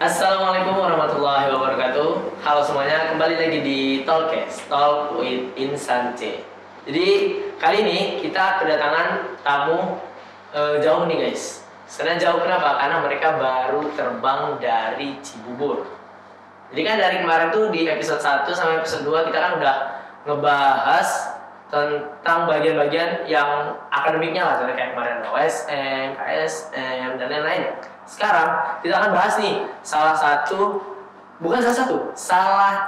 Assalamualaikum warahmatullahi wabarakatuh. Halo semuanya, kembali lagi di Talkcast, Talk with Insante. Jadi kali ini kita kedatangan tamu jauh nih guys. Karena jauh kenapa? Karena mereka baru terbang dari Cibubur. Jadi kan dari kemarin tuh di episode 1 sampai episode 2 kita kan udah ngebahas tentang bagian-bagian yang akademiknya lah, kayak kemarin OSM, KSM, dan lain-lain. Sekarang kita akan bahas nih salah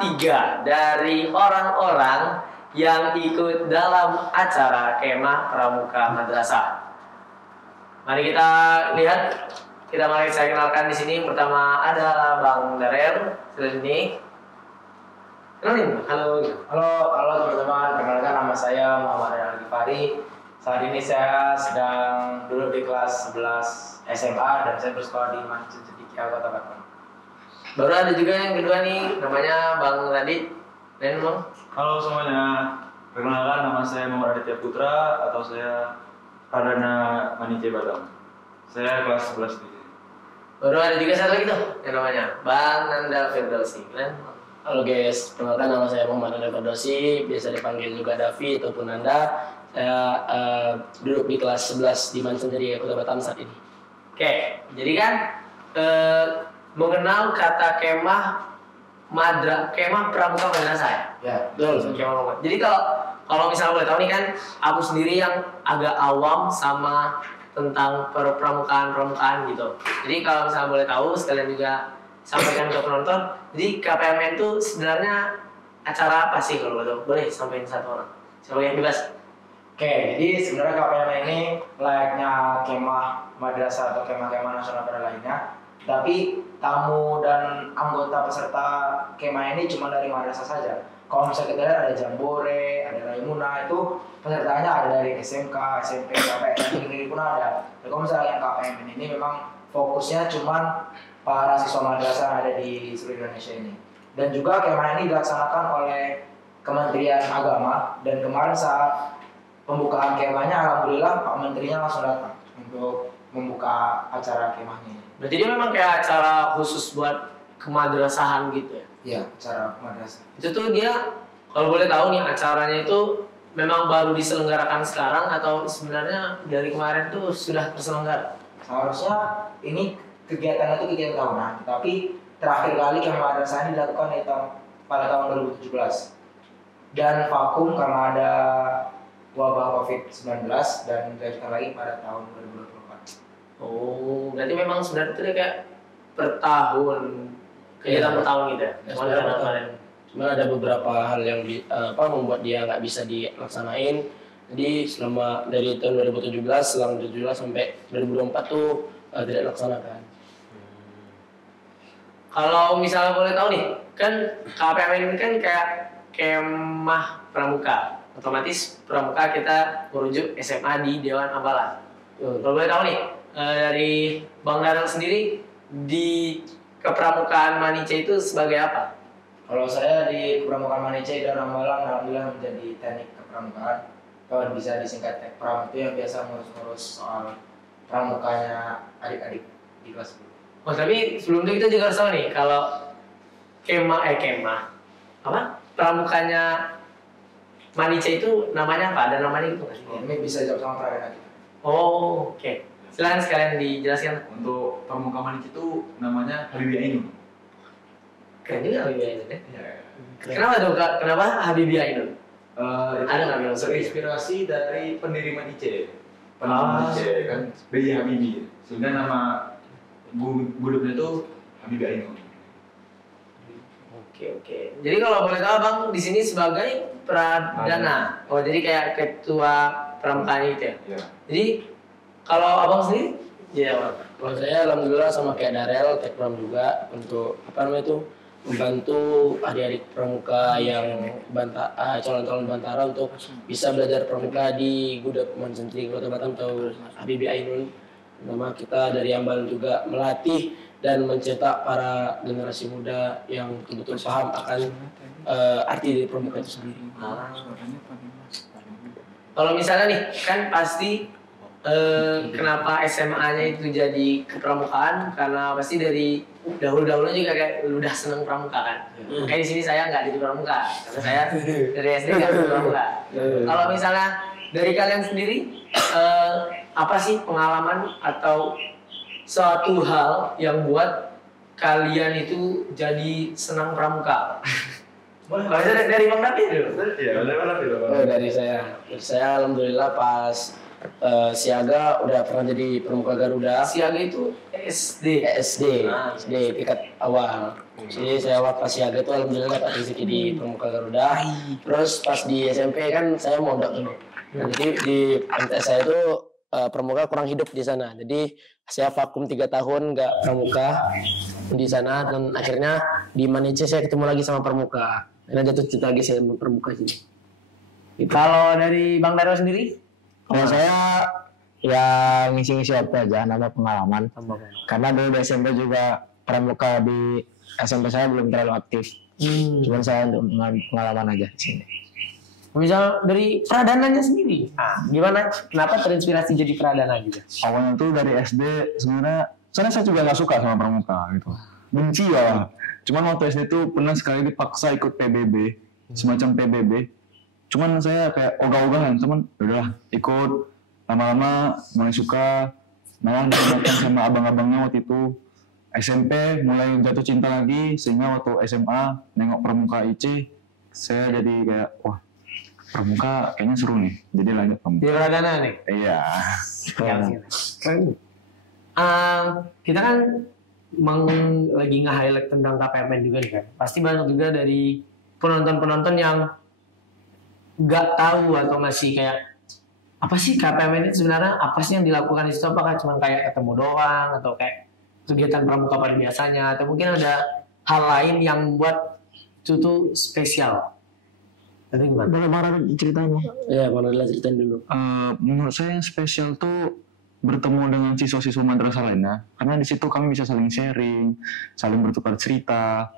tiga dari orang-orang yang ikut dalam acara kemah pramuka madrasah. Mari kita lihat. Saya kenalkan di sini. Pertama ada Bang Darel. Sini. Kenalin, halo. Halo teman-teman, perkenalkan nama saya Muhammad Al-Ghifari. Saat ini saya sedang duduk di kelas 11 SMA dan saya bersekolah di Masjid Cendekia, Kota Batam. Baru ada juga yang kedua nih, namanya Bang Radit. Dan Bang. Halo semuanya, perkenalkan nama saya Muhammad Aditya Putra atau saya Pradana Manice Batam. Saya kelas 11 di sini. Baru ada juga satu lagi tuh, yang namanya Bang Nanda Firdausi. Halo guys, perkenalkan nama saya Muhammad Nanda Firdausi, biasa dipanggil juga Davi ataupun Nanda. Saya duduk di kelas 11 di Mancenderia, Kota Batam saat ini. Oke, jadi kan mengenal kata kemah pramuka madrasah Ya, betul. Jadi kalau misalnya boleh tahu nih kan, aku sendiri yang agak awam sama tentang pramukaan gitu. Jadi kalau misalnya boleh tahu, sekalian juga sampaikan ke penonton. Jadi KPMN itu sebenarnya acara apa sih kalau betul? Boleh sampaikan satu orang. Siapa yang bebas? Oke, jadi sebenarnya KPM ini layaknya kemah madrasah atau kemah-kemah nasional pada lainnya. Tapi tamu dan anggota peserta kemah ini cuma dari madrasah saja. Kalau misalnya kita lihat ada Jambore, ada Raimuna, itu pesertanya ada dari SMK, SMP, KPM, ini pun ada. Dan kalau misalnya yang KPM ini memang fokusnya cuma para siswa madrasah yang ada di seluruh Indonesia ini. Dan juga kemah ini dilaksanakan oleh Kementerian Agama, dan kemarin saat pembukaan kemahnya alhamdulillah Pak Menterinya langsung datang untuk membuka acara kemahnya ini. Berarti dia memang kayak acara khusus buat kemadrasahan gitu ya? Iya, acara madrasah. Itu tuh dia, kalau boleh tahu nih, acaranya itu memang baru diselenggarakan sekarang atau sebenarnya dari kemarin tuh sudah terselenggara? Seharusnya ini kegiatan itu kegiatan tahunan, tapi terakhir kali kemah madrasah ini dilakukan pada tahun 2017. Dan vakum karena ada wabah COVID-19 dan dilanjutkan lagi pada tahun 2024. Oh, berarti memang sebenarnya itu dia kayak per tahun, kegiatan per tahun gitu ya? Cuma ada beberapa hal yang membuat dia nggak bisa dilaksanain. Jadi selama dari tahun 2017, selang 2017 sampai 2024 tuh tidak dilaksanakan. Kalau misalnya boleh tahu nih, kan KPM ini kan kayak kemah pramuka. Otomatis pramuka kita merujuk SMA di Dewan Ambalan. Kalau boleh tahu nih, dari Bang Darel sendiri di kepramukaan Manice itu sebagai apa? Kalau saya di Kepramukaan Manice dan Ambalan alhamdulillah menjadi teknik kepramukaan, atau bisa disingkat Tekpram, itu yang biasa ngurus-ngurus soal pramukanya adik-adik di kelas 10. Oh, tapi sebelum itu kita juga harus tahu nih, kalau pramukanya Manice itu namanya apa? Ada namanya gitu nggak sih? Ini bisa jawab sama Pradana kita. Oh, oke. Silakan sekalian dijelaskan. Untuk pramuka Manice itu namanya Habibie Ainun. Keren juga Habibie Ainun ya? Ya. Kenapa tuh Kak? Kenapa Habibie Ainun? Ada nggak bilang terinspirasi dari pendiri Manice. Pendiri Ah. Manice kan B.J. Habibie. Sehingga nama gudupnya itu Habibie Ainun. Oke. Jadi kalau boleh tahu Bang di sini sebagai Pradana. Oh, jadi kayak ketua pramukaan itu ya? Ya. Jadi kalau Abang sendiri? Iya, Bang. Kalau saya alhamdulillah sama kayak Darel, Tekpram juga untuk membantu adik-adik pramuka yang calon-calon bantara untuk bisa belajar pramuka di Gudeg Mancenderia Kota Batam atau Habibie Ainun. Nama kita dari Ambalan juga melatih dan mencetak para generasi muda yang betul-betul paham akan arti dari pramuka itu sendiri. Kalau misalnya nih, kan pasti kenapa SMA-nya itu jadi kepramukaan? Karena pasti dari dahulu juga kayak udah seneng pramuka kan. Kayak di sini saya nggak jadi pramuka, karena saya dari SD nggak jadi pramuka. Kalau misalnya dari kalian sendiri, apa sih pengalaman atau suatu hal yang buat kalian itu jadi senang pramuka? Kalau dari Bang David dulu. Iya, dari mana dulu? Oh, dari saya alhamdulillah pas siaga udah pernah jadi pramuka Garuda. Siaga itu SD. SD tingkat awal. Jadi saya waktu pas siaga itu alhamdulillah dapat rezeki di pramuka Garuda. Terus pas di SMP kan saya mondok dulu. Nah, jadi di MTS saya itu pramuka kurang hidup di sana. Jadi saya vakum 3 tahun nggak pramuka di sana, dan akhirnya di Manice saya ketemu lagi sama pramuka. Dan jatuh cinta lagi saya sama pramuka sini. Kalau dari Bang Daryo sendiri? Kalau saya ya ngisi-ngisi waktu aja, nama pengalaman. Karena dulu di SMP juga pramuka di SMP saya belum terlalu aktif. Cuman saya untuk pengalaman aja di sini. Misal dari peradananya sendiri, gimana? Kenapa terinspirasi jadi pradana juga? Awalnya tuh dari SD sebenarnya saya juga nggak suka sama pramuka gitu, benci ya. Cuman waktu SD tuh pernah sekali dipaksa ikut PBB, semacam PBB. Cuman saya kayak ogah-ogahan, teman, udahlah ikut. Lama-lama mulai suka, malah dikenalkan sama abang-abangnya waktu itu. SMP mulai jatuh cinta lagi, sehingga waktu SMA nengok pramuka IC, saya jadi kayak wah, pramuka kayaknya seru nih, jadi lanjut pramuka. Di pradana nih? Iya. Kita kan lagi nge-highlight tentang KPMN juga nih kan. Pasti banyak juga dari penonton-penonton yang nggak tahu atau masih kayak apa sih KPMN itu sebenarnya, apa sih yang dilakukan di situ, apakah cuma kayak ketemu doang atau kayak kegiatan pramuka pada biasanya, atau mungkin ada hal lain yang membuat itu tuh spesial. Nanti gimana? Bagaimana ceritanya? Ya, Bang Daryo ceritain dulu. Menurut saya yang spesial tuh bertemu dengan siswa-siswa madrasah lainnya, karena di situ kami bisa saling sharing, saling bertukar cerita.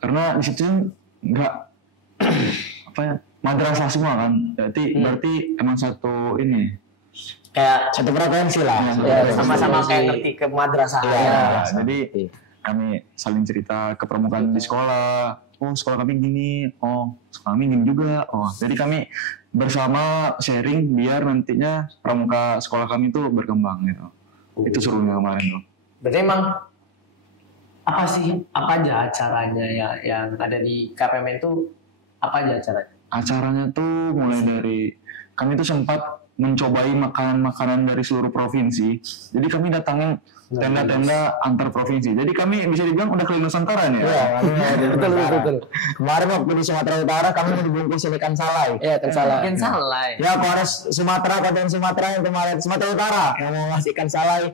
Karena di situ nggak apa ya, madrasah semua kan, berarti emang satu ini Kayak Satu frekuensi lah. ya, sama-sama kayak ngerti ke madrasah. ya, jadi kami saling cerita kepramukaan di sekolah. Oh, sekolah kami gini, oh sekolah kami gini juga. Oh, jadi kami bersama sharing biar nantinya pramuka sekolah kami itu berkembang gitu. Itu serunya kemarin tuh. Berarti emang apa aja acaranya ya yang ada di KPMN itu, apa aja acaranya? Acaranya tuh mulai dari kami tuh sempat mencobai makanan-makanan dari seluruh provinsi. Jadi kami datangin tenda-tenda antar provinsi. Jadi kami bisa dibilang udah keliling Nusantara nih. Iya, betul. Kemarin waktu di Sumatera Utara kami dibungkus ikan salai. Iya, kan salah. Mungkin salah ya. Ya, Polres Sumatera, konten Sumatera yang kemarin Sumatera Utara yang mau ngasih ikan salai.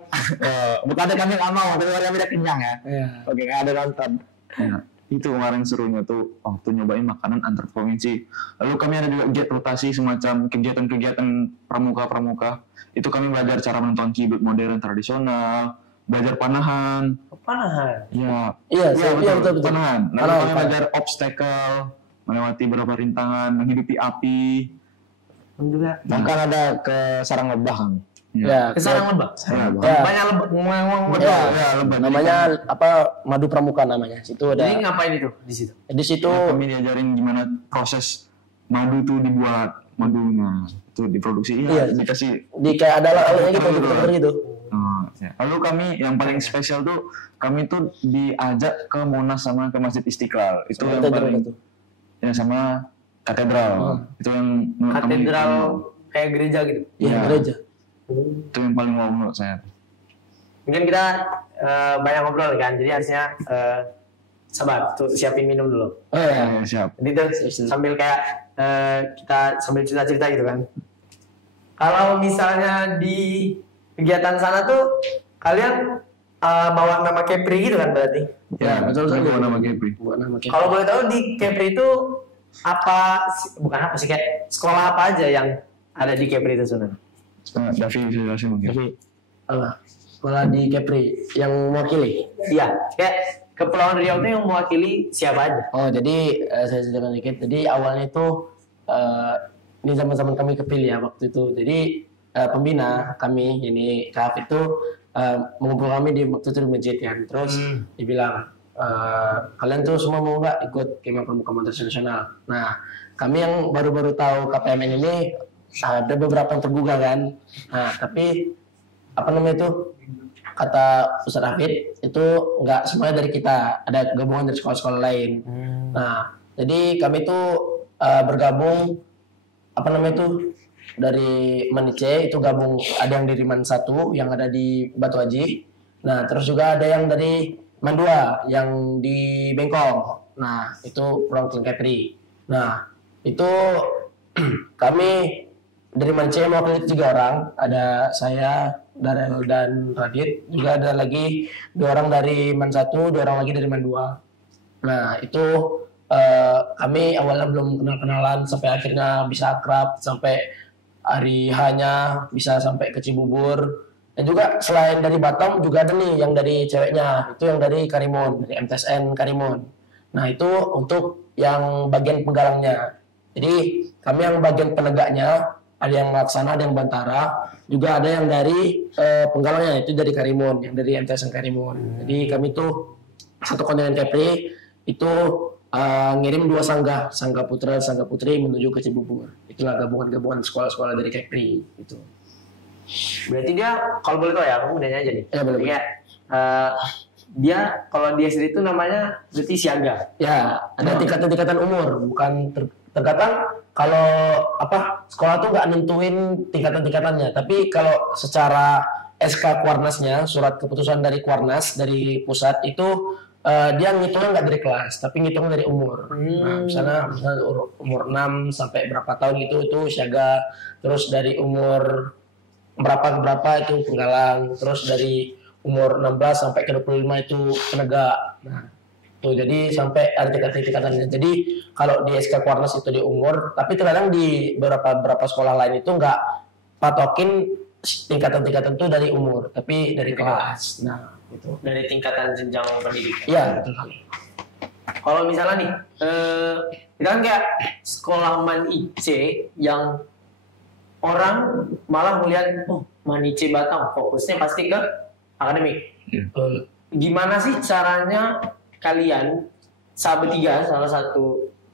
Bukan ada kami nggak mau, tapi kami udah kenyang ya. Iya. Oke, nggak ada nonton. Ya, itu kemarin serunya tuh waktu nyobain makanan antar provinsi. Lalu kami ada juga giat rotasi semacam kegiatan-kegiatan pramuka-pramuka. Itu kami belajar cara menonton kiblat modern tradisional, belajar panahan. Panahan. Ya, Iya, betul. panahan. Lalu Panahan. kami belajar obstacle, melewati beberapa rintangan, menghidupi api. Juga. Bahkan ada ke sarang lebah kan. Ya, Kesana lebah. Ya. Banyak lebah. Ya, Ya, lebah. namanya apa, madu pramuka namanya. Situ ada. Jadi ngapain itu di situ? Di situ Kami diajarin gimana proses madu tuh dibuat, madunya itu diproduksi. Iya. Dikasih. di kayak ada alatnya gitu, puter-puter gitu. Ya. Lalu kami yang paling spesial tuh kami tuh diajak ke Monas sama ke Masjid Istiqlal. Itu yang Betul, paling betul. ya sama katedral. Itu yang menurut kami Katedral kayak gereja gitu. Iya, Iya. gereja. itu yang paling wow menurut saya. Mungkin kita banyak ngobrol kan, jadi harusnya sabar, tuh siapin minum dulu. Oh ya. Ya, siap. Jadi tuh sambil kayak kita sambil cerita-cerita gitu kan. Kalau misalnya di kegiatan sana tuh kalian bawa nama Kepri gitu kan berarti? Ya, betul sekali. Bawa nama Kepri. Buat nama kayak. Kalau boleh tahu di Kepri itu bukan apa sih, kayak sekolah apa aja yang ada di Kepri itu sebenarnya? Davi bisa jelasin mungkin. Tapi Allah, sekolah di Kepri yang mewakili. Iya, kayak Kepulauan Riau itu yang mewakili siapa aja? Oh, jadi saya ceritakan dikit. Jadi awalnya itu ini zaman-zaman kami kepilih ya waktu itu. Jadi pembina kami ini Kak Hafid itu mengumpul kami di waktu itu di masjid kan. Terus dibilang kalian tuh semua mau nggak ikut kemah pramuka madrasah nasional. Nah kami yang baru-baru tahu KPMN ini ada beberapa yang tergugah kan. Nah tapi apa namanya itu kata Ustadz Hafid itu nggak semuanya dari kita, ada gabungan dari sekolah-sekolah lain. Nah jadi kami tuh bergabung apa namanya itu dari Manice itu gabung, ada yang di Riman 1 yang ada di Batu Haji. Nah terus juga ada yang dari Man 2 yang di Bengkong. Nah itu perwakilan Kepri. Nah itu kami dari Manice mewakili 3 orang, ada saya, Darel dan Radit, juga ada lagi 2 orang dari Man 1, 2 orang lagi dari Man 2. Nah itu kami awalnya belum kenal-kenalan sampai akhirnya bisa akrab, sampai hari hanya bisa sampai ke Cibubur. Dan juga selain dari Batam juga ada nih yang dari ceweknya, itu yang dari Karimun, dari MTSN Karimun. Nah itu untuk yang bagian penggalangnya. Jadi kami yang bagian penegaknya, ada yang Laksana, ada yang Bantara, juga ada yang dari penggalangnya, itu dari Karimun, yang dari MTSN Karimun. Jadi kami tuh satu kontingen Kepri itu ngirim 2 sangga putra dan sangga putri menuju ke Cibubur. Itulah gabungan-gabungan sekolah-sekolah dari Kepri itu. Berarti dia, kalau boleh tahu ya, aku mau nanya aja nih. Ya boleh. Kayak dia kalau dia sendiri itu namanya berarti siaga. Ya, ada tingkatan-tingkatan umur, bukan terkadang kalau sekolah tuh nggak nentuin tingkatan-tingkatannya, tapi kalau secara SK Kuarnasnya, surat keputusan dari Kuarnas dari pusat itu dia ngitungnya nggak dari kelas, tapi ngitungnya dari umur. Nah, misalnya umur 6 sampai berapa tahun itu siaga, terus dari umur berapa ke berapa itu penggalang, terus dari umur 16 sampai ke 25 itu penegak. Nah, tuh jadi sampai ada tingkatan-tingkatannya. Jadi kalau di SK Kuarnas itu di umur, tapi terkadang di beberapa sekolah lain itu nggak patokin tingkatan-tingkatan itu dari umur, tapi dari kelas. Nah, itu Dari tingkatan jenjang pendidikan. iya betul sekali. Kalau misalnya nih, kita kan kayak sekolah Man IC yang orang malah melihat, oh Man IC Batam fokusnya pasti ke akademik. Gimana sih caranya kalian sahabat 3,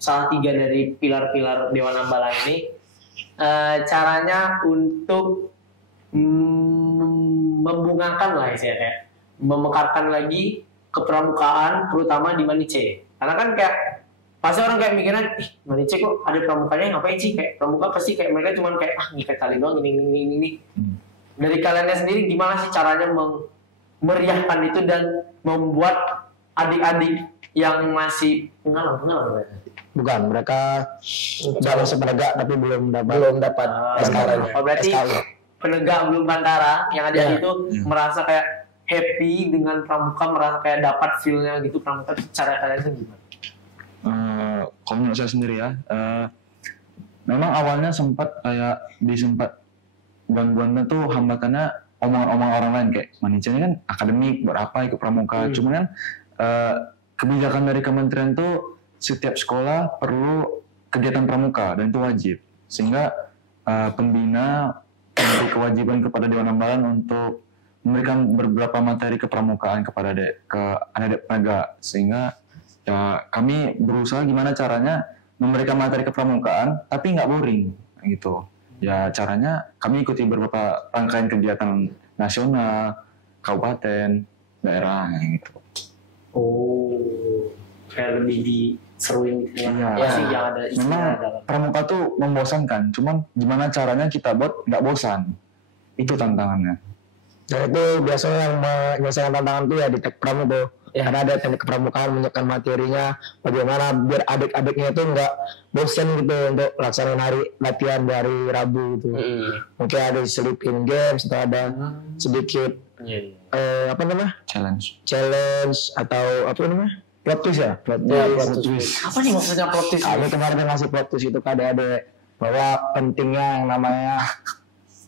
salah 3 dari pilar-pilar Dewan Ambalan ini, caranya untuk membungakan lah istilahnya, memekarkan lagi kepramukaan terutama di Manice. Karena kan kayak pasti orang kayak mikirnya, Manice kok ada pramukanya, ngapain sih, kayak pramuka pasti kayak mereka cuman kayak ngikat tali doang ini. Dari kaliannya sendiri gimana sih caranya meriahkan itu dan membuat adik-adik yang masih pengalaman? Bukan, mereka calon sepenegak tapi belum dapat SK-nya. Oh, berarti penegak belum Bantara yang ada itu merasa kayak happy dengan pramuka, merasa kayak dapat feel-nya gitu pramuka. Cara kalian itu gimana? Kalau menurut saya sendiri ya, memang awalnya sempat gangguannya tuh hambatannya omongan-omongan orang lain kayak Manice kan akademik berapa ikut pramuka. Cuman kan kebijakan dari kementerian tuh setiap sekolah perlu kegiatan pramuka dan itu wajib, sehingga pembina memiliki kewajiban kepada Dewan Ambalan untuk memberikan beberapa materi kepramukaan kepada anak-adik penegak, sehingga ya kami berusaha gimana caranya memberikan materi kepramukaan tapi nggak boring gitu. Ya caranya kami ikuti beberapa rangkaian kegiatan nasional, kabupaten, daerah gitu. Oh, kayak lebih diseruin gitu ya. Sih yang ada memang dalam pramuka tuh membosankan, cuman gimana caranya kita buat nggak bosan, itu tantangannya. Dan itu biasanya yang menyelesaikan tantangan itu ya di Tekpram itu. Karena ada teknik kepramukaan, menyiapkan materinya, bagaimana biar adik-adiknya itu nggak bosan gitu untuk laksanin latihan dari Rabu gitu. Mungkin ada diselipin games atau ada sedikit challenge atau apa namanya? Plot twist ya? Plot twist. apa nih maksudnya plot twist? Kami kemarin ngasih plot twist itu ke adik-adik bahwa pentingnya yang namanya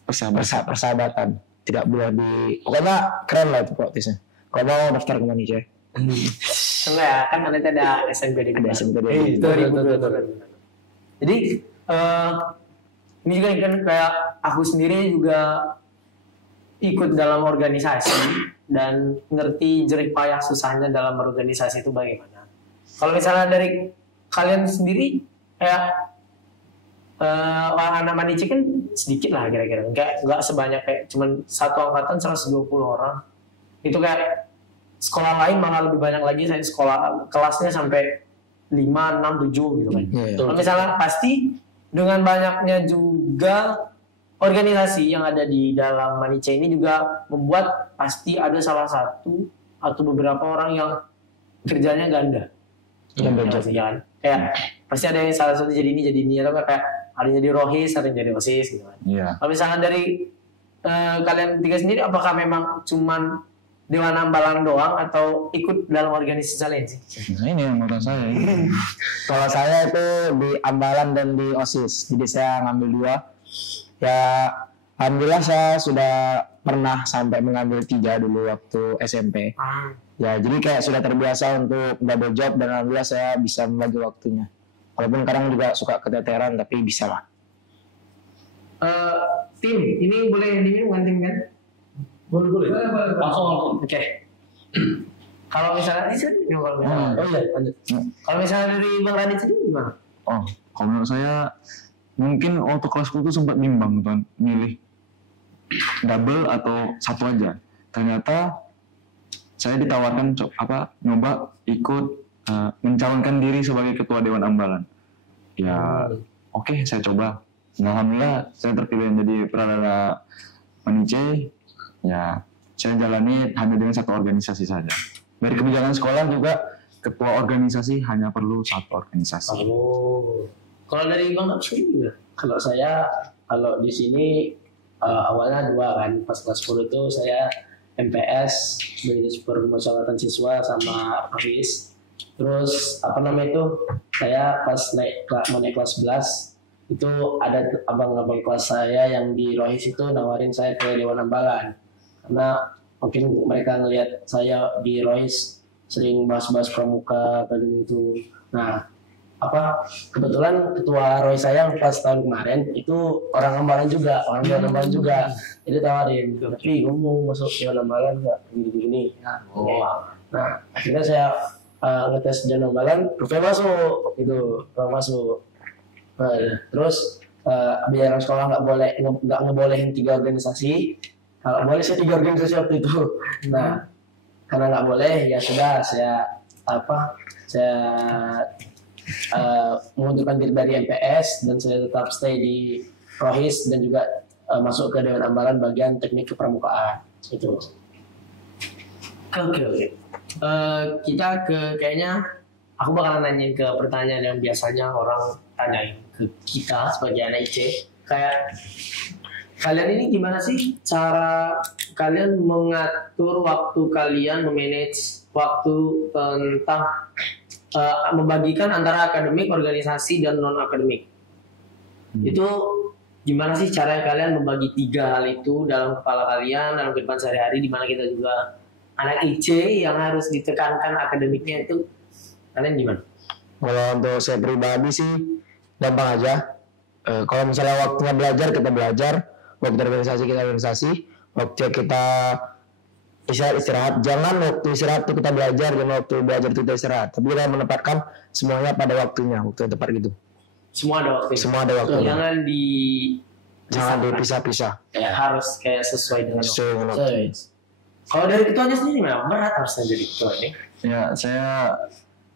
persahabatan. Tidak boleh pokoknya keren lah itu plot twistnya. Kalau mau daftar ke Manice. Enggak ya, kan nanti ada SMPD. Ada SMPD. Itu. Jadi ini juga kan kayak aku sendiri juga ikut dalam organisasi dan ngerti jerih payah susahnya dalam berorganisasi itu bagaimana. Kalau misalnya dari kalian sendiri kayak anak Manice kan sedikit lah kira-kira, kayak nggak sebanyak kayak cuman satu angkatan 120 orang. Itu kayak sekolah lain malah lebih banyak lagi, saya sekolah kelasnya sampai 5, 6, 7 gitu kan. Kalau misalnya pasti dengan banyaknya juga organisasi yang ada di dalam Manice ini juga membuat pasti ada salah satu atau beberapa orang yang kerjanya ganda. Ya kan? Kayak pasti ada yang salah satu jadi ini atau kayak ada yang jadi rohis, ada yang jadi osis gitu kan. Kalau misalnya dari kalian tiga sendiri, apakah memang cuman Dewan Ambalan doang atau ikut dalam organisasi lain sih? Nah, ini yang menurut saya. Kalau saya itu di Ambalan dan di OSIS, jadi saya ngambil 2. Ya, alhamdulillah saya sudah pernah sampai mengambil 3 dulu waktu SMP. Ya, jadi kayak sudah terbiasa untuk double job dan alhamdulillah saya bisa membagi waktunya. Walaupun kadang juga suka keteteran, tapi bisa lah. Tim, ini boleh diminum kan tim kan? Boleh. Langsung. Oke. Kalau misalnya ini minum kalau misalnya. Oh iya, lanjut. Kalau misalnya dari Bang Radit sendiri gimana? Oh, kalau menurut saya mungkin waktu kelas 10 itu sempat bimbang kan, milih double atau satu aja. Ternyata saya ditawarkan nyoba ikut mencalonkan diri sebagai ketua Dewan Ambalan. Ya, oke, saya coba. Alhamdulillah saya terpilih menjadi perdana Manice. Ya, saya jalani hanya dengan satu organisasi saja. Dari kebijakan sekolah juga ketua organisasi hanya perlu satu organisasi. Kalau dari Bang Absy juga? Kalau saya, kalau di sini awalnya 2 kan, pas kelas 10 itu saya MPS, Majelis Permusyawaratan Siswa sama Rohis. Terus saya pas mau naik kelas 11 itu ada abang-abang kelas saya yang di Rohis itu nawarin saya ke Dewan Ambalan karena mungkin mereka ngelihat saya di Rohis sering bahas-bahas pramuka kayak gitu. Nah, kebetulan ketua Rohis saya yang pas tahun kemarin itu orang Ambalan juga, orang Dewan Ambalan juga. Jadi tawarin, tapi gue mau masuk Dewan Ambalan nggak gini-gini. Nah, akhirnya saya ngetes Dewan Ambalan, rupanya masuk. Nah, terus biar sekolah nggak ngebolehin 3 organisasi. Kalau boleh saya 3 organisasi waktu itu. Nah, karena nggak boleh ya sudah saya mengundurkan diri dari MPS dan saya tetap stay di Rohis dan juga masuk ke Dewan Ambalan bagian teknik kepramukaan itu. Oke. Kita kayaknya aku bakalan nanyain ke pertanyaan yang biasanya orang tanyain ke kita sebagai anak IC. Kayak kalian ini gimana sih cara kalian mengatur waktu kalian, memanage waktu tentang membagikan antara akademik, organisasi, dan non-akademik. Itu gimana sih cara kalian membagi 3 hal itu dalam kepala kalian dalam kehidupan sehari-hari, di mana kita juga anak IC yang harus ditekankan akademiknya itu, kalian gimana? Kalau untuk saya pribadi sih gampang aja. Kalau misalnya waktunya belajar, kita belajar. Waktu organisasi, kita organisasi. Waktu kita istirahat, jangan waktu istirahat itu kita belajar, jangan waktu belajar itu kita istirahat. Tapi kita menempatkan semuanya pada waktunya, waktu yang tepat gitu. Semua ada waktunya. Semua ada waktunya. Jangan dipisah-pisah. Ya, harus kayak sesuai dengan waktu. Kalau dari ketuanya sendiri memang berat harusnya jadi ketua ini. Ya,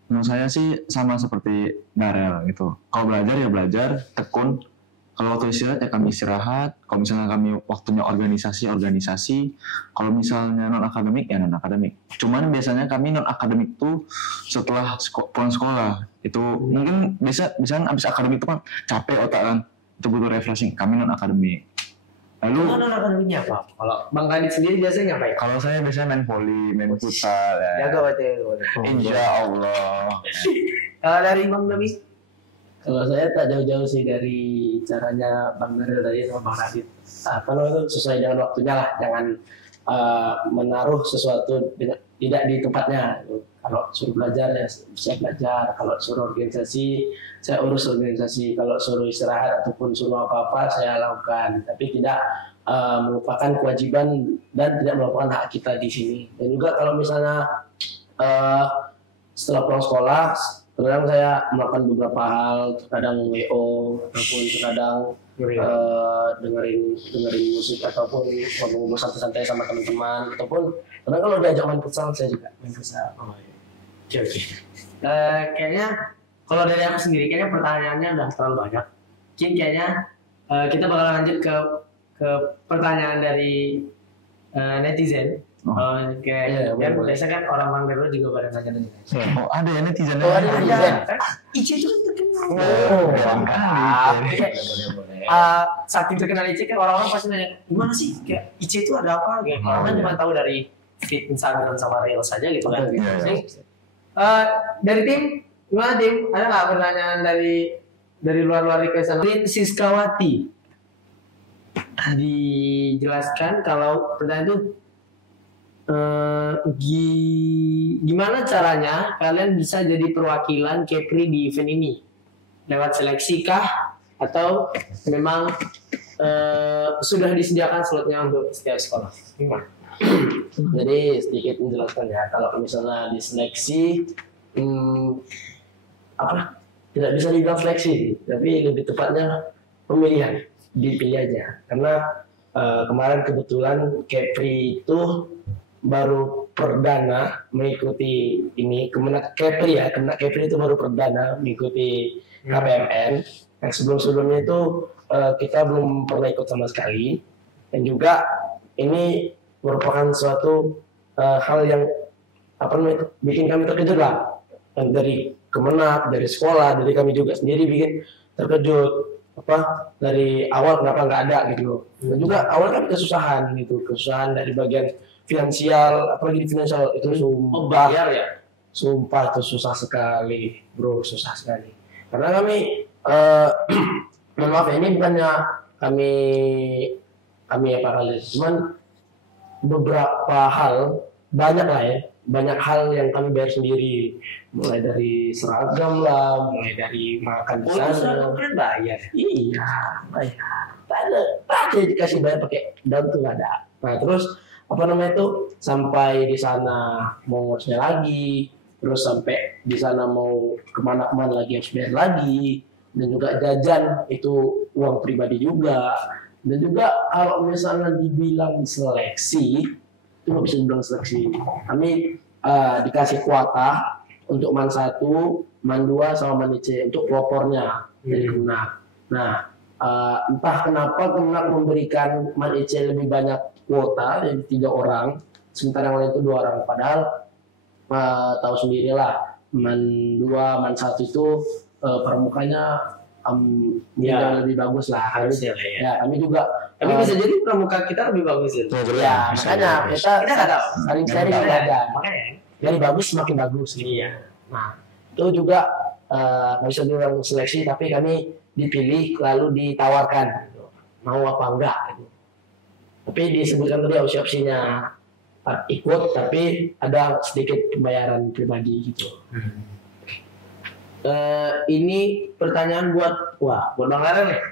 menurut saya sih sama seperti Darel gitu. Kalau belajar ya belajar, tekun. Kalau waktu istirahat ya kami istirahat. Kalau misalnya kami waktunya organisasi. Kalau misalnya non akademik ya non akademik. Cuman biasanya kami non akademik tuh setelah pulang sekolah itu mungkin biasanya abis akademik itu kan capek otak kan, itu butuh refreshing. Kami non akademik. Lalu non akademiknya apa? Kalau Bang Radit sendiri biasanya ngapain? Kalau saya biasanya main volley, main futsal ya. Jaga berarti. Insya Allah. Kalau dari Bang Nabi? Kalau saya tak jauh-jauh sih dari caranya Bang Daril tadi sama Bang Radit. Sesuai dengan waktunya lah, jangan menaruh sesuatu tidak di tempatnya. Kalau suruh belajar ya saya belajar, kalau suruh organisasi saya urus organisasi, kalau suruh istirahat ataupun suruh apa-apa saya lakukan, tapi tidak melupakan kewajiban dan tidak melupakan hak kita di sini. Dan juga kalau misalnya setelah pulang sekolah, kadang saya melakukan beberapa hal, kadang WO ataupun kadang dengerin musik ataupun ngobrol santai-santai sama teman-teman, ataupun kadang kalau diajak main futsal saya juga main futsal. Oke. Kayaknya kalau dari aku sendiri kayaknya pertanyaannya udah terlalu banyak. Mungkin kayaknya kita bakal lanjut ke pertanyaan dari netizen. Kayak kan biasa kan orang-orang baru juga pada nanya-nanya. Oh, ada ya netizen. Oh, ada netizen. Ice itu kan terkenal. Boleh. Saking terkenal Ice kan orang-orang pasti nanya, gimana sih kayak Ice itu ada apa? Gitu. Orang kan cuma tahu dari feed Instagram sama Reels saja gitu kan. Dari tim, gimana tim? Ada nggak pertanyaan dari luar ke sana? Siskawati dijelaskan kalau pertanyaan itu gimana caranya kalian bisa jadi perwakilan Kepri di event ini? Lewat seleksi kah? Atau memang sudah disediakan slotnya untuk setiap sekolah? Jadi sedikit menjelaskan ya, kalau misalnya diseleksi tidak bisa dibilang seleksi, tapi lebih tepatnya pemilihan, dipilih aja. Karena kemarin kebetulan Kepri itu baru perdana mengikuti ini, Kemenak Kepri ya, Kemenak Kepri itu baru perdana mengikuti KPMN. Yang sebelum-sebelumnya itu kita belum pernah ikut sama sekali, dan juga ini merupakan suatu hal yang bikin kami terkejut lah. Dan dari Kemenak, dari sekolah, dari kami juga sendiri bikin terkejut. Dari awal kenapa nggak ada gitu. Dan juga awal kan kesusahan dari bagian finansial, apalagi di finansial itu sumpah. Bayar ya? Sumpah itu susah sekali, bro, susah sekali. Karena kami mohon maaf ya, ini bukannya kami apa kali, cuman beberapa hal, banyak hal yang kami bayar sendiri, mulai dari seragam lah, mulai dari makan di sana. Kan bayar. Iya, bayar. Tak ada dikasih bayar pakai daun tuh nggak ada. Nah terus sampai di sana mau ngurusnya lagi, terus sampai di sana mau kemana-kemana lagi harus bayar lagi, dan juga jajan itu uang pribadi juga. Dan juga kalau misalnya dibilang seleksi, itu nggak bisa dibilang seleksi. Kami dikasih kuota untuk man 1, man 2 sama man IC untuk pelopornya dari Kemenak. Nah, entah kenapa Kemenak memberikan man IC lebih banyak kuota, jadi 3 orang, sementara yang lain itu 2 orang. Padahal tahu sendirilah, man 2, man 1 itu pramukanya yang lebih bagus lah. Kami juga. Tapi bisa jadi pramuka kita lebih bagus ya. Ya, makanya kita nggak tahu. saling sharing aja. Makanya. Dari bagus semakin bagus. Iya. Nah, itu juga nggak bisa dibilang seleksi, tapi kami dipilih lalu ditawarkan mau apa enggak. Gitu. Tapi disebutkan tadi opsi-opsinya ikut, tapi ada sedikit pembayaran pribadi gitu. Ini pertanyaan buat Bang Laren nih.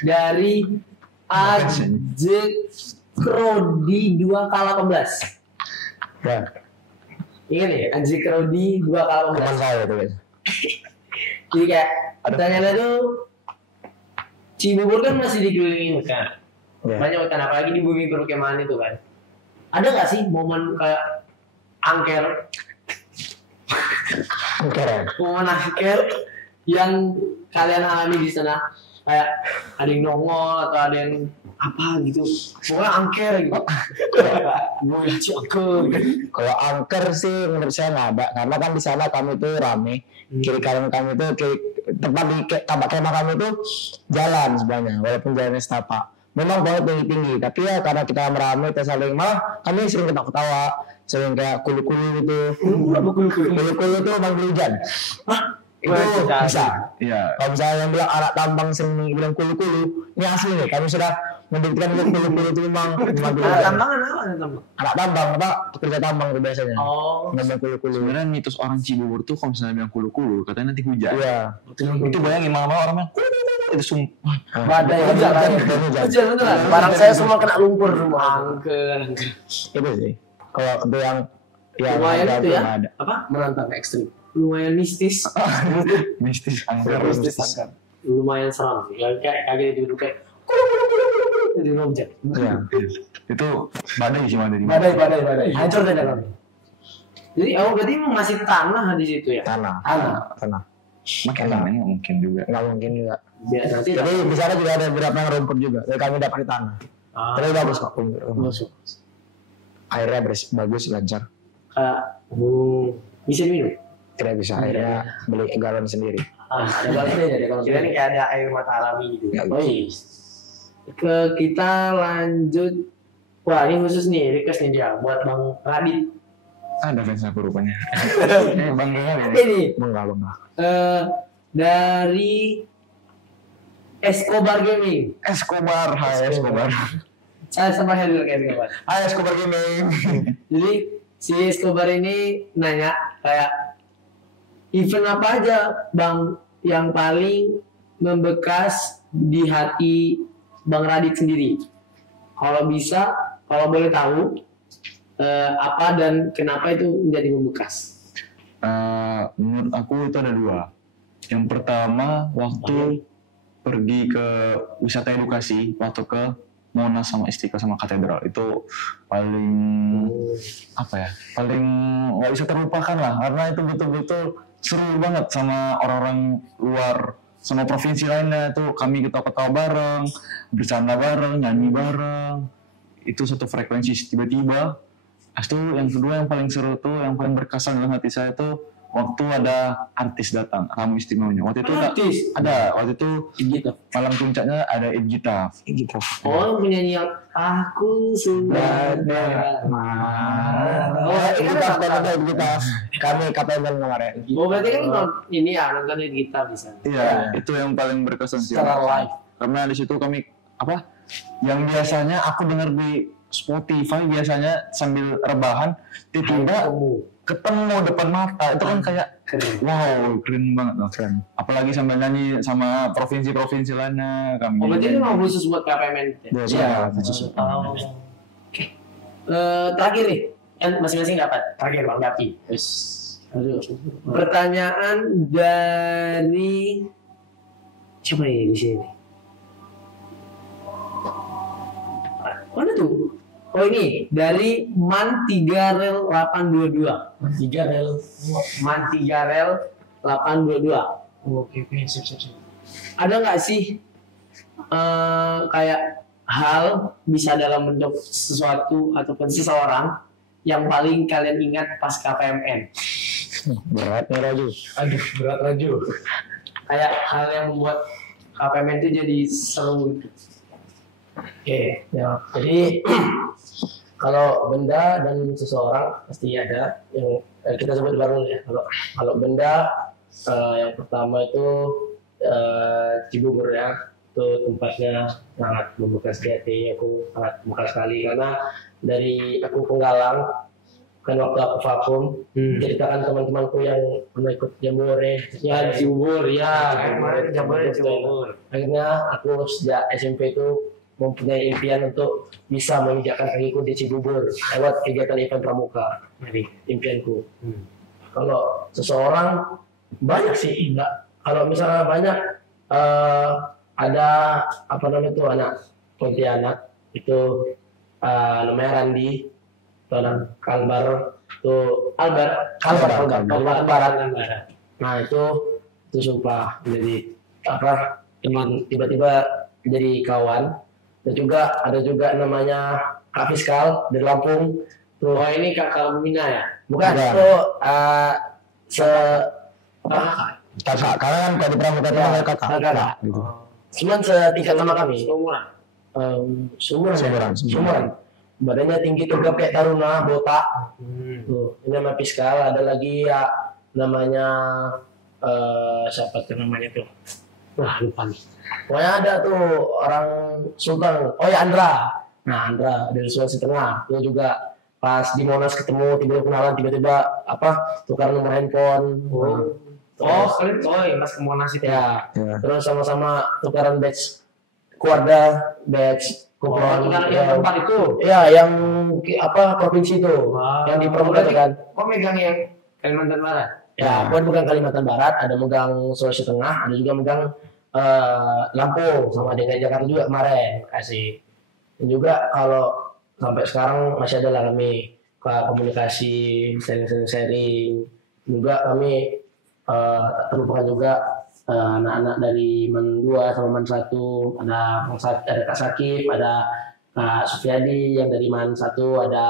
Dari Ajkrodi 2K18. Ya, Ingat nih, Ajkrodi 2K18. teman saya tuh. Jadi kayak pertanyaannya tuh, Cibubur kan masih dikelilingi hutan. Ya. Banyak hutan, apalagi di bumi perkemahan itu kan. Ada nggak sih momen kayak angker, momen angker yang kalian alami di sana? Kayak ada yang nongol atau ada yang apa gitu, pokoknya angker gitu. Gue lihat si angker. Kalau angker sih menurut saya nggak ada, karena kan di sana kami tuh rame, kiri kanan kami tuh tempat di tambak kemah kami tuh jalan sebenarnya, walaupun jalannya setapak. Memang banget tinggi, tapi ya karena kita merame, kita saling malah kami sering ketawa-ketawa, sering kayak kulu-kulu gitu. Kulu-kulu tuh manggil hujan. Itu bisa. Iya. Kalau misalnya yang bilang anak tambang sering bilang kulu-kulu, ini asli nih. Kami sudah membuktikan untuk kulit itu memang Tambangan apa? Tambang. anak tambang apa pekerja tambang itu biasanya. Oh. Ngomong kulit. Sebenarnya mitos orang Cibubur tuh kalau misalnya bilang kulu-kulu, katanya nanti hujan. Iya. Itu bayangin malam-malam orang bilang kulu-kulu, itu sumpah. Badai hujan. Hujan beneran. Barang saya semua kena lumpur semua. Angker. Itu sih. Kalau itu yang Lumayan ada, itu ya. ada. Apa? Menantang ekstrim. Lumayan mistis. Mistis angker. Lumayan seram sih. Kayak duduk kayak jadi hujan. Iya. Itu badai sih badai. Badai. Hancur deh dalam. Jadi berarti mau ngasih tanah di situ ya? Tanah. Makin lama ini nggak mungkin juga. Nggak mungkin juga. Biar nanti Jadi di sana juga ada beberapa yang rumput juga. Jadi kami dapat di tanah. Tapi bagus kok. Airnya bagus, lancar. kayak bisa minum. Tidak bisa. Airnya beli galon sendiri. Ada galonnya jadi kalau kita ini kayak ada air mata alami gitu. Ya, Kita lanjut. Wah ini khusus nih request nih dia buat Bang Radit. Ada fans aku rupanya. Bangganya Ini Bangga. dari Escobar Gaming. Escobar, hai Escobar. Saya sama dulu kayak Escobar. Hai Escobar Gaming. Jadi si Escobar ini nanya kayak event apa aja Bang yang paling membekas di hati Bang Radit sendiri. Kalau bisa, kalau boleh tahu apa dan kenapa itu menjadi membekas. Menurut aku itu ada dua. Yang pertama waktu pergi ke wisata edukasi, waktu ke Monas sama Istiqlal sama Katedral, itu paling apa ya, paling nggak bisa terlupakan lah, karena itu betul-betul seru banget sama orang-orang luar, sama provinsi lainnya. Tuh kami ketawa-ketawa bareng, bercanda bareng, nyanyi bareng, itu satu frekuensi. Tiba-tiba itu yang kedua yang paling seru tuh, yang paling berkesan dalam hati saya tuh waktu ada artis datang, tamu istimewanya. Waktu itu ada waktu itu malam puncaknya ada Igita. Oh, penyanyi yang aku sudah kita kami KPM kemarin. Oh, berarti kan ini ya nonton kita bisa. Iya, itu yang paling berkesan sih. Secara live. Karena di situ kami apa? Yang biasanya aku dengar di Spotify biasanya sambil rebahan, tiba-tiba ketemu depan mata, itu kan kayak wow, keren banget loh, keren. Apalagi sambil nyanyi sama provinsi-provinsi lainnya kami. Oh, berarti ini mau khusus buat KPMN? Iya, khusus. Oke. Terakhir nih, yang masing-masing dapat. Terakhir Bang Dapi. Pertanyaan dari siapa nih di sini? Mana tuh? Oh ini dari Man3rel 822. Man3rel 822. Oke, siap. Ada nggak sih kayak hal bisa dalam bentuk sesuatu ataupun seseorang yang paling kalian ingat pas KPMN? Berat nih Raju. Aduh, berat Raju. Kayak hal yang membuat KPMN itu jadi seru. Oke, ya. Jadi kalau benda dan seseorang pasti ada yang kita sebut baru ya. Kalau benda yang pertama itu Cibubur ya. Itu tempatnya sangat membekas di hati aku, sangat membekas sekali karena dari aku Penggalang kan waktu aku vakum ceritakan teman-temanku yang pernah ikut Jambore Cibubur ya Jambore. Akhirnya aku sejak SMP itu mempunyai impian untuk bisa menginjakkan kakiku di Cibubur lewat kegiatan event pramuka. Impianku. Kalau seseorang banyak sih, enggak. Kalau misalnya banyak ada apa namanya itu anak Pontianak itu namanya Randi, orang Kalbar itu Kalbar Barat. Nah itu sumpah jadi apa teman tiba-tiba jadi kawan. Dan juga ada juga namanya Kak Fiskal dari Lampung. Tuh, Oh ini Kak Lumina ya? bukan Bukan. itu Kakak, karena kan kalau di pramuka itu namanya kakak. Gitu. cuman setingkat sama kami. Seumuran. Sumuran. Badannya tinggi tegap kayak taruna, botak. Tuh, ini nama Fiskal. Ada lagi ya namanya siapa tuh namanya tuh? Wah lupa nih. Pokoknya ada tuh orang Sultan. Oh ya Andra. Nah Andra dari Sulawesi Tengah. Itu juga pas di Monas ketemu tiba-tiba kenalan tiba-tiba tukar nomor handphone. Kalian yang pas ke Monas itu Ya. Terus sama-sama tukaran badge keluarga, badge kupon. yang tempat itu. Ya yang provinsi itu. Yang di Pramuka itu kan. Kok megang yang Kalimantan Barat? Ya, bukan megang Kalimantan Barat, ada megang Sulawesi Tengah, ada juga megang Lampung sama DKI Jakarta juga kemarin kasih. Dan juga kalau sampai sekarang masih ada lah kami komunikasi, sharing. Juga kami tak terlupakan juga anak-anak dari Man 2 sama Man 1, ada Kak Sakib, ada Kak Sufyadi yang dari Man 1, ada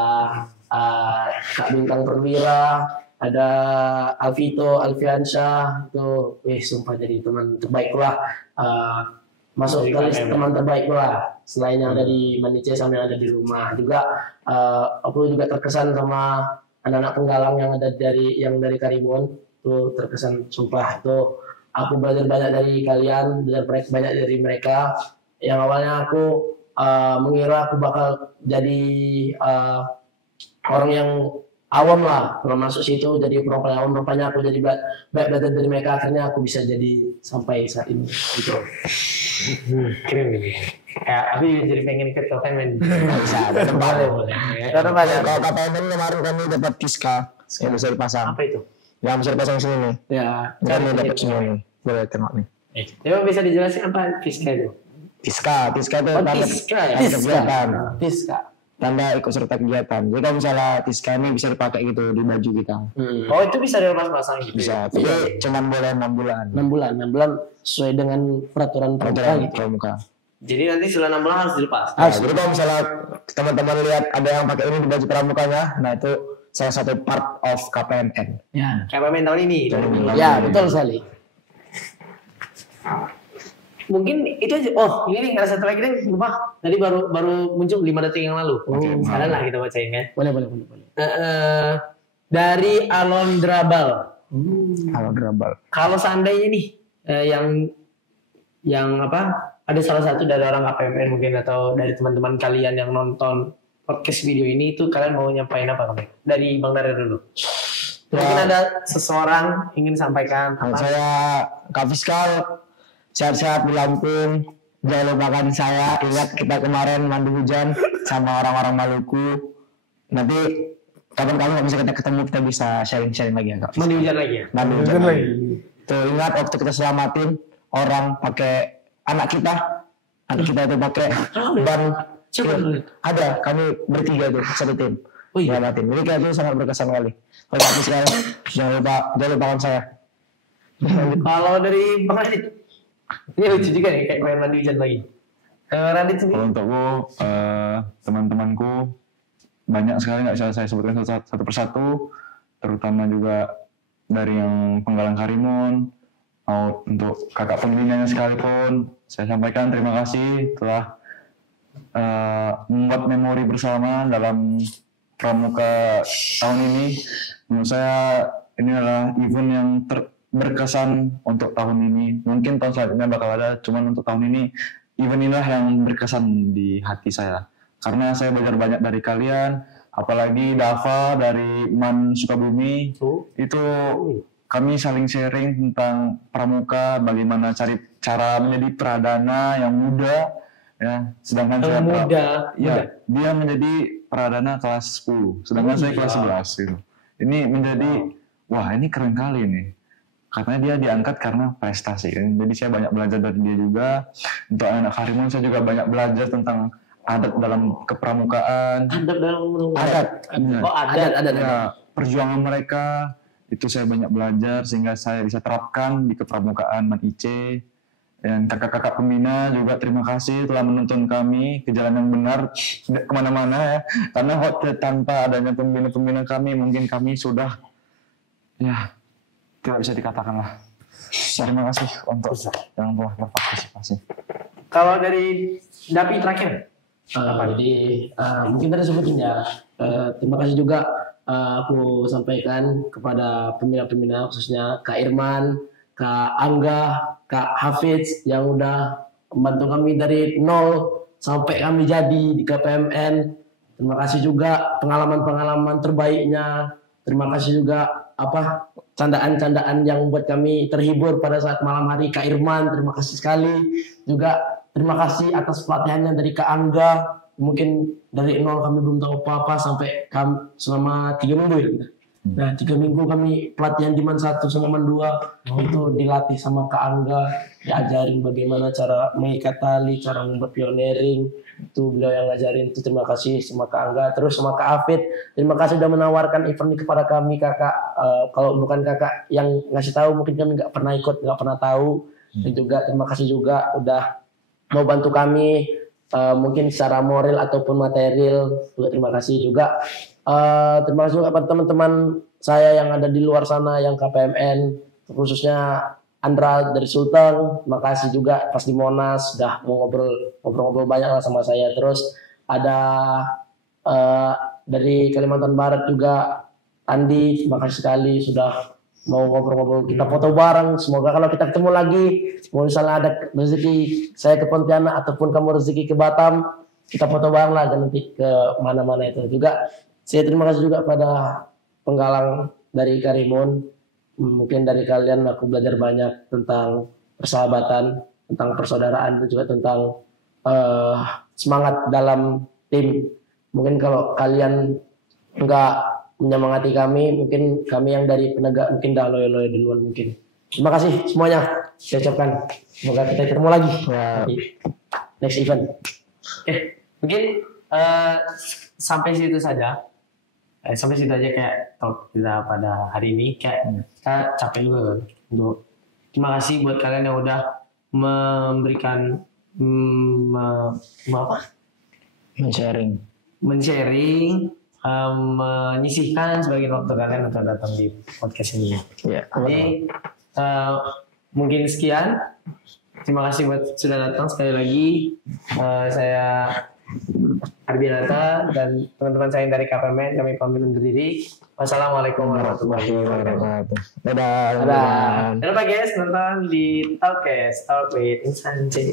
Kak Bintang Perwira, ada Alfiansyah itu, sumpah jadi teman terbaik lah, masuk ke list teman terbaik lah selain yang ada di Manice sama yang ada di rumah. Juga aku juga terkesan sama anak-anak penggalang yang dari Karimun, itu terkesan sumpah. Itu aku belajar banyak dari kalian, belajar banyak dari mereka. Yang awalnya aku mengira aku bakal jadi orang yang awam lah, kalau masuk situ jadi kurang awam, rupanya aku jadi belajar dari mereka, akhirnya aku bisa jadi sampai saat ini gitu. Keren nih. Ya, aku jadi pengen ikut KPMN. Bisa, boleh. Kalau KPMN kemarin kami dapat Kiska yang bisa dipasang. Apa itu? Yang bisa dipasang sini nih. Ya, Kami dapat semua nih. Boleh tengok nih. Coba bisa dijelasin apa Fiska itu? Kiska itu tanda kegiatan. Fiska. Tanda ikut serta kegiatan. Jadi kalau misalnya Kiska ini bisa dipakai gitu di baju kita. Oh, itu bisa dilepas-pasang gitu. Bisa, tapi cuman boleh 6 bulan. 6 bulan sesuai dengan peraturan pramuka. Jadi nanti setelah 6 bulan harus dilepas. Jadi kalau misalnya teman-teman lihat ada yang pakai ini di baju pramukanya, nah itu salah satu part of KPMN. Ya. KPMN tahun ini. Ya, betul sekali. Mungkin itu aja. Oh, ini nih ada satu lagi nih, lupa. Tadi baru muncul 5 detik yang lalu. Sekalian lah kita bacain kan. Boleh. Dari Alondrabal. Alondrabal. Kalau seandainya nih yang apa? Ada salah satu dari orang KPMN mungkin atau dari teman-teman kalian yang nonton podcast video ini, itu kalian mau nyampain apa ke mereka? Dari Bang Daryl dulu. Mungkin ada seseorang ingin sampaikan apa? Saya Kak Fiskal, sehat-sehat di Lampung. Jangan lupakan saya. Ingat kita kemarin mandi hujan sama orang-orang Maluku. Nanti kapan-kapan kalau bisa kita ketemu, kita bisa sharing-sharing lagi ya Kak. Mandi hujan lagi ya? Mandi hujan lagi. Tuh ingat waktu kita selamatin orang pakai anak kita itu pakai ban. Ada kami bertiga tuh satu tim. Selamatin. Jadi kayak itu sangat berkesan kali. Kalau Kak Fiskal, jangan lupakan saya. Kalau dari Bang Radit, ini lucu juga nih kayak main mandi hujan lagi. Radit sendiri. Kalau untukku, teman-temanku banyak sekali, nggak bisa saya sebutkan satu persatu, terutama juga dari yang penggalang Karimun, untuk kakak pembinanya sekalipun, saya sampaikan terima kasih telah membuat memori bersama dalam Pramuka tahun ini. Menurut saya ini adalah event yang berkesan untuk tahun ini. Mungkin tahun selanjutnya bakal ada, cuman untuk tahun ini event inilah yang berkesan di hati saya. Karena saya belajar banyak dari kalian, apalagi Dava dari Man Sukabumi. Itu kami saling sharing tentang pramuka, bagaimana cara menjadi pradana yang muda, ya. Sedangkan saya dia menjadi pradana kelas 10, sedangkan saya kelas 11 gitu. Ini menjadi wah, ini keren kali nih. Katanya dia diangkat karena prestasi. Jadi saya banyak belajar dari dia juga. Untuk anak Karimun saya juga banyak belajar tentang adat dalam kepramukaan. Adat. Ya, perjuangan mereka itu saya banyak belajar sehingga saya bisa terapkan di kepramukaan Man IC. Dan kakak-kakak pembina juga terima kasih telah menuntun kami ke jalan yang benar kemana-mana ya. Karena tanpa adanya pembina-pembina kami, mungkin kami sudah ya tidak bisa dikatakan lah. Terima kasih untuk yang telah berpartisipasi. Kalau dari Dapi terakhir, jadi mungkin tadi sebutin ya. Terima kasih juga aku sampaikan kepada pembina-pembina, khususnya Kak Irman, Kak Angga, Kak Hafiz yang udah membantu kami dari nol sampai kami jadi di KPMN. Terima kasih juga pengalaman-pengalaman terbaiknya. Terima kasih juga candaan-candaan yang buat kami terhibur pada saat malam hari. Kak Irman, terima kasih sekali. Juga terima kasih atas pelatihannya dari Kak Angga. Mungkin dari nol kami belum tahu apa-apa sampai selama 3 minggu ya. Nah 3 minggu kami pelatihan di Man 1 sama Man 2 itu dilatih sama Kak Angga, diajarin bagaimana cara mengikat tali, cara membuat pioneering, itu beliau yang ngajarin. Itu terima kasih sama Kak Angga. Terus sama Kak Afid, terima kasih sudah menawarkan event ini kepada kami kakak. Kalau bukan kakak yang ngasih tahu mungkin kami nggak pernah ikut, nggak pernah tahu. Dan juga terima kasih juga udah mau bantu kami mungkin secara moral ataupun material. Juga terima kasih juga. Terima kasih juga pada teman-teman saya yang ada di luar sana yang KPMN, khususnya Andra dari Sultan. Terima kasih juga pas di Monas sudah mau ngobrol banyak lah sama saya. Terus ada dari Kalimantan Barat juga Andi, terima kasih sekali sudah mau ngobrol-ngobrol, kita foto bareng. Semoga kalau kita ketemu lagi, mau misalnya ada rezeki saya ke Pontianak ataupun kamu rezeki ke Batam, kita foto bareng lah dan nanti ke mana-mana itu juga. Saya terima kasih juga pada penggalang dari Karimun. Mungkin dari kalian aku belajar banyak tentang persahabatan, tentang persaudaraan, dan juga tentang semangat dalam tim. Mungkin kalau kalian enggak menyemangati kami, mungkin kami yang dari penegak mungkin dah loyo-loyo duluan mungkin. Terima kasih semuanya. Saya ucapkan semoga kita ketemu lagi di next event. Mungkin sampai situ saja. Sampai situ aja kayak talk kita pada hari ini. Kayak kita capek juga kan. Terima kasih buat kalian yang udah memberikan Men-sharing, menyisihkan sebagian waktu kalian untuk datang di podcast ini. ya. Jadi mungkin sekian. Terima kasih buat sudah datang sekali lagi. Saya Arbianata dan teman-teman saya dari KPMN, kami pamit undur diri. Wassalamualaikum warahmatullahi wabarakatuh. Dadah. Jangan lupa guys nonton di Talkcast, Talk with Insan C.